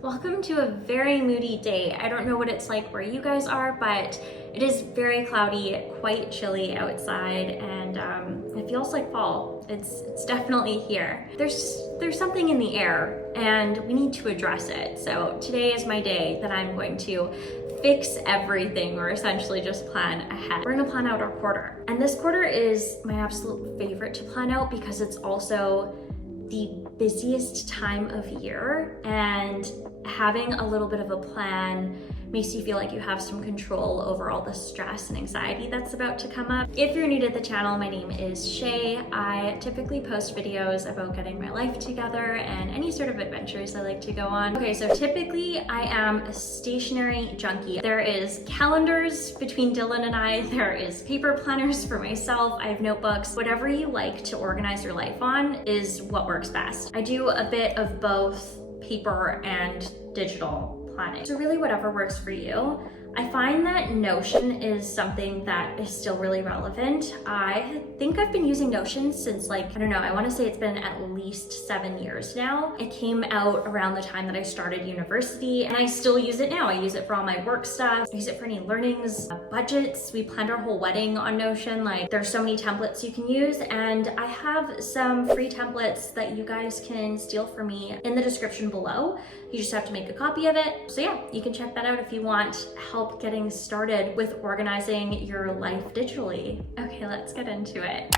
Welcome to a very moody day. I don't know what it's like where you guys are, but it is very cloudy, quite chilly outside, and it feels like fall. It's definitely here. There's something in the air, and we need to address it. So today is my day that I'm going to fix everything, or essentially just plan ahead. We're gonna plan out our quarter. And this quarter is my absolute favorite to plan out because it's also the busiest time of year, and having a little bit of a plan makes you feel like you have some control over all the stress and anxiety that's about to come up. If you're new to the channel, my name is Shay. I typically post videos about getting my life together and any sort of adventures I like to go on. Okay, so typically I am a stationery junkie. There is calendars between Dylan and I, there is paper planners for myself, I have notebooks. Whatever you like to organize your life on is what works best. I do a bit of both paper and digital planning. So really whatever works for you. I find that Notion is something that is still really relevant. I think I've been using Notion since I don't know, I want to say it's been at least 7 years now. It came out around the time that I started university, and I still use it now. I use it for all my work stuff. I use it for any learnings, budgets. We planned our whole wedding on Notion. There's so many templates you can use, and I have some free templates that you guys can steal from me in the description below. You just have to make a copy of it. So yeah, you can check that out if you want help getting started with organizing your life digitally. Okay, let's get into it.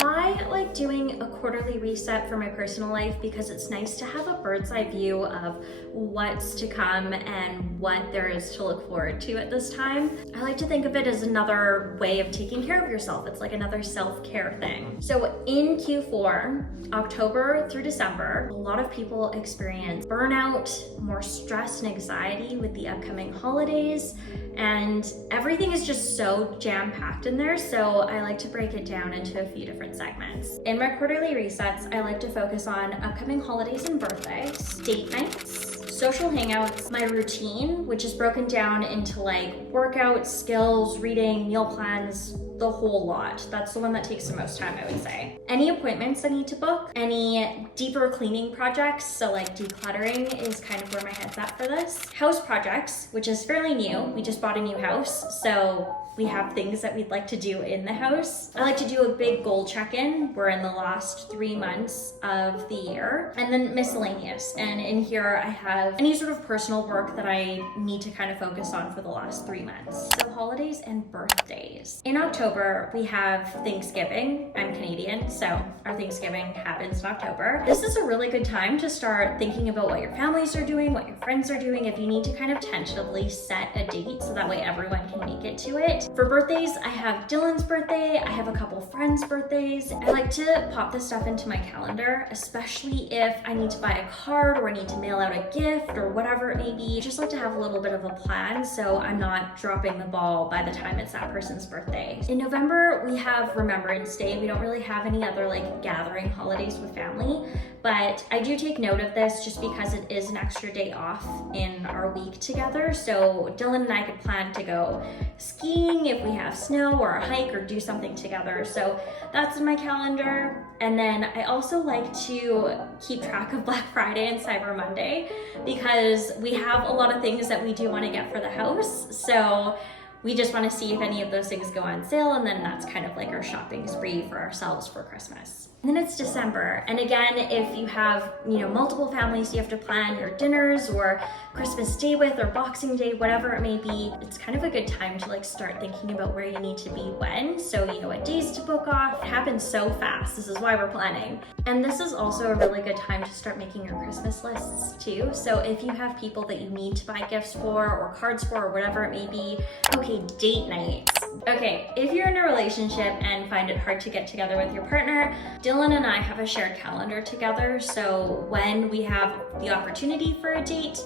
I like doing a quarterly reset for my personal life because it's nice to have a bird's eye view of what's to come and what there is to look forward to at this time. I like to think of it as another way of taking care of yourself. It's like another self-care thing. So in Q4, October through December, a lot of people experience burnout, more stress and anxiety with the upcoming holidays, and everything is just so jam-packed in there. So I like to break it down into a few different segments. In my quarterly resets, I like to focus on upcoming holidays and birthdays, date nights, social hangouts, my routine, which is broken down into workouts, skills, reading, meal plans, the whole lot. That's the one that takes the most time, I would say. Any appointments I need to book, any deeper cleaning projects, so decluttering is kind of where my head's at for this. House projects, which is fairly new. We just bought a new house, so we have things that we'd like to do in the house. I like to do a big goal check-in. We're in the last 3 months of the year. And then miscellaneous. And in here I have any sort of personal work that I need to kind of focus on for the last 3 months. So holidays and birthdays. In October, we have Thanksgiving. I'm Canadian, so our Thanksgiving happens in October. This is a really good time to start thinking about what your families are doing, what your friends are doing, if you need to kind of tentatively set a date so that way everyone can make it to it. For birthdays, I have Dylan's birthday, I have a couple friends' birthdays. I like to pop this stuff into my calendar, especially if I need to buy a card or I need to mail out a gift or whatever it may be. I just like to have a little bit of a plan so I'm not dropping the ball by the time it's that person's birthday. In November, we have Remembrance Day. We don't really have any other gathering holidays with family, but I do take note of this just because it is an extra day off in our week together. So Dylan and I could plan to go skiing if we have snow, or a hike, or do something together. So that's in my calendar. And then I also like to keep track of Black Friday and Cyber Monday because we have a lot of things that we do want to get for the house. So we just want to see if any of those things go on sale, and then that's kind of our shopping spree for ourselves for Christmas. And then it's December. And again, if you have, multiple families you have to plan your dinners or Christmas Day with, or Boxing Day, whatever it may be, it's kind of a good time to start thinking about where you need to be when. So what days to book off. It happens so fast. This is why we're planning. And this is also a really good time to start making your Christmas lists too. So if you have people that you need to buy gifts for or cards for or whatever it may be. Okay, date nights. Okay, if you're in a relationship and find it hard to get together with your partner, Dylan and I have a shared calendar together, so when we have the opportunity for a date,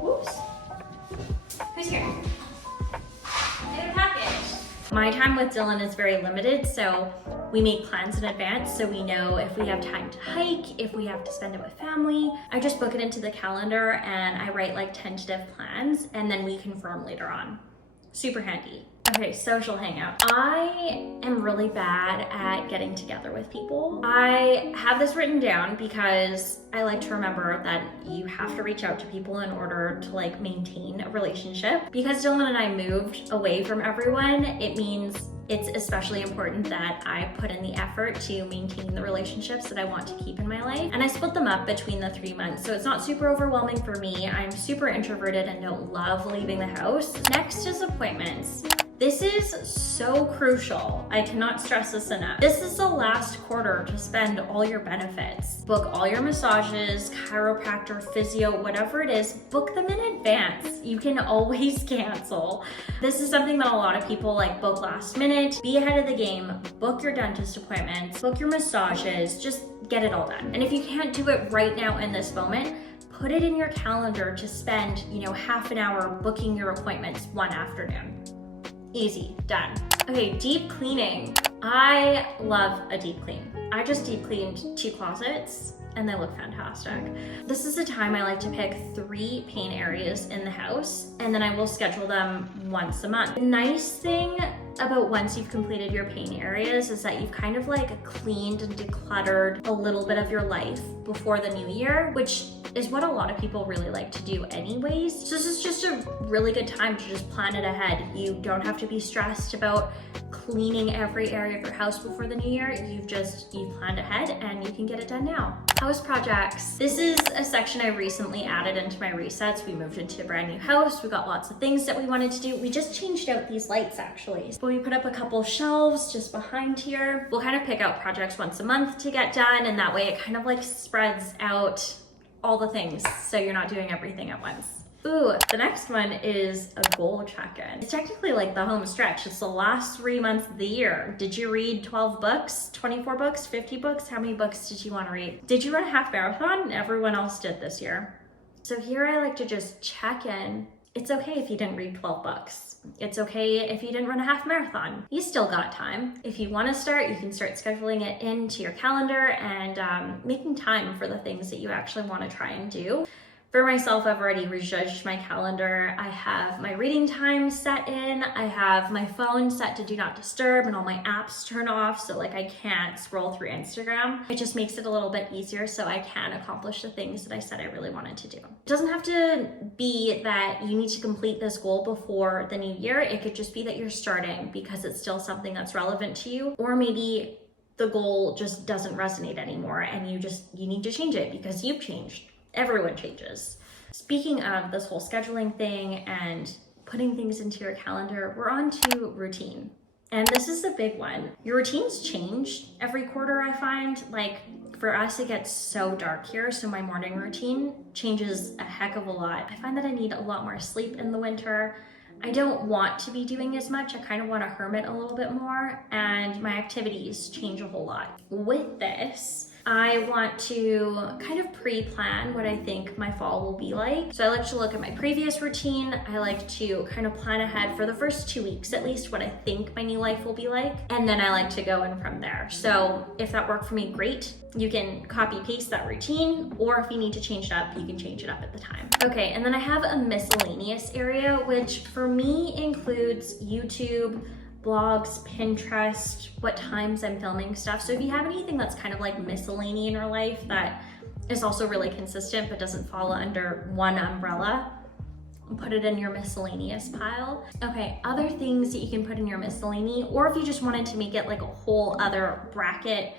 whoops, who's here? I got a package. My time with Dylan is very limited, so we make plans in advance so we know if we have time to hike, if we have to spend it with family. I just book it into the calendar and I write tentative plans, and then we confirm later on. super handy. Okay, social hangout. I am really bad at getting together with people. I have this written down because I like to remember that you have to reach out to people in order to like maintain a relationship. Because Dylan and I moved away from everyone, it means it's especially important that I put in the effort to maintain the relationships that I want to keep in my life. And I split them up between the 3 months, so it's not super overwhelming for me. I'm super introverted and don't love leaving the house. Next is appointments. This is so crucial. I cannot stress this enough. This is the last quarter to spend all your benefits. Book all your massages, chiropractor, physio, whatever it is, book them in advance. You can always cancel. This is something that a lot of people like book last minute. Be ahead of the game, book your dentist appointments, book your massages, just get it all done. And if you can't do it right now in this moment, put it in your calendar to spend, half an hour booking your appointments one afternoon. Easy, done. Okay, deep cleaning. I love a deep clean. I just deep cleaned 2 closets and they look fantastic. This is a time I like to pick 3 paint areas in the house and then I will schedule them once a month. The nice thing about once you've completed your paint areas is that you've kind of like cleaned and decluttered a little bit of your life before the new year, which is what a lot of people really like to do anyways. So this is just a really good time to just plan it ahead. You don't have to be stressed about cleaning every area of your house before the new year. You've planned ahead and you can get it done now. House projects. This is a section I recently added into my resets. We moved into a brand new house. We got lots of things that we wanted to do. We just changed out these lights actually. But we put up a couple shelves just behind here. We'll kind of pick out projects once a month to get done, and that way it kind of like spreads out all the things so you're not doing everything at once. Ooh, the next one is a goal check-in. It's technically like the home stretch. It's the last 3 months of the year. Did you read 12 books, 24 books, 50 books? How many books did you want to read? Did you run a half marathon? Everyone else did this year. So here I like to just check in. It's okay if you didn't read 12 books. It's okay if you didn't run a half marathon. You still got time. If you want to start, you can start scheduling it into your calendar and making time for the things that you actually want to try and do. For myself, I've already rejudged my calendar. I have my reading time set in. I have my phone set to do not disturb and all my apps turn off so like I can't scroll through Instagram. It just makes it a little bit easier so I can accomplish the things that I said I really wanted to do. It doesn't have to be that you need to complete this goal before the new year. It could just be that you're starting because it's still something that's relevant to you, or maybe the goal just doesn't resonate anymore and you need to change it because you've changed. Everyone changes. Speaking of this whole scheduling thing and putting things into your calendar, we're on to routine. And this is a big one. Your routines change every quarter, I find. Like for us, it gets so dark here, so my morning routine changes a heck of a lot. I find that I need a lot more sleep in the winter. I don't want to be doing as much. I kind of want to hermit a little bit more, and my activities change a whole lot. With this, I want to kind of pre-plan what I think my fall will be like. So I like to look at my previous routine. I like to kind of plan ahead for the first 2 weeks, at least what I think my new life will be like. And then I like to go in from there. So if that worked for me, great. You can copy paste that routine, or if you need to change it up, you can change it up at the time. Okay, and then I have a miscellaneous area, which for me includes YouTube, blogs, Pinterest, what times I'm filming stuff. So if you have anything that's kind of like miscellany in your life that is also really consistent but doesn't fall under one umbrella, put it in your miscellaneous pile. Okay, other things that you can put in your miscellany, or if you just wanted to make it like a whole other bracket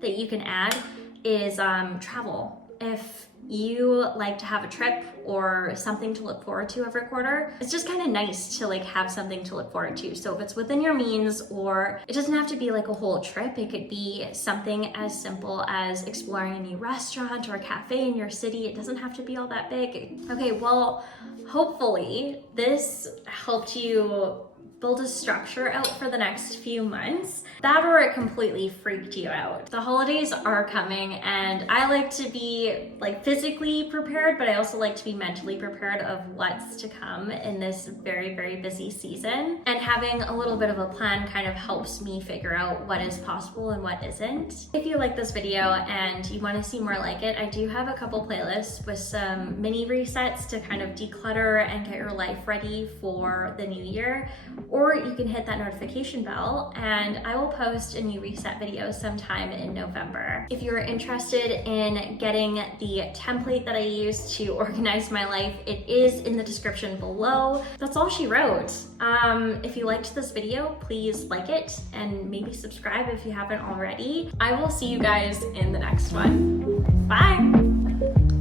that you can add, is travel. If you like to have a trip or something to look forward to every quarter, it's just kind of nice to like have something to look forward to. So if it's within your means, or it doesn't have to be like a whole trip, it could be something as simple as exploring a new restaurant or a cafe in your city. It doesn't have to be all that big. Okay, well, hopefully this helped you build a structure out for the next few months. That or it completely freaked you out. The holidays are coming and I like to be like physically prepared, but I also like to be mentally prepared of what's to come in this very, very busy season. And having a little bit of a plan kind of helps me figure out what is possible and what isn't. If you like this video and you want to see more like it, I do have a couple playlists with some mini resets to kind of declutter and get your life ready for the new year. Or you can hit that notification bell and I will post a new reset video sometime in November. If you're interested in getting the template that I use to organize my life, it is in the description below. That's all she wrote. If you liked this video, please like it and maybe subscribe if you haven't already. I will see you guys in the next one. Bye!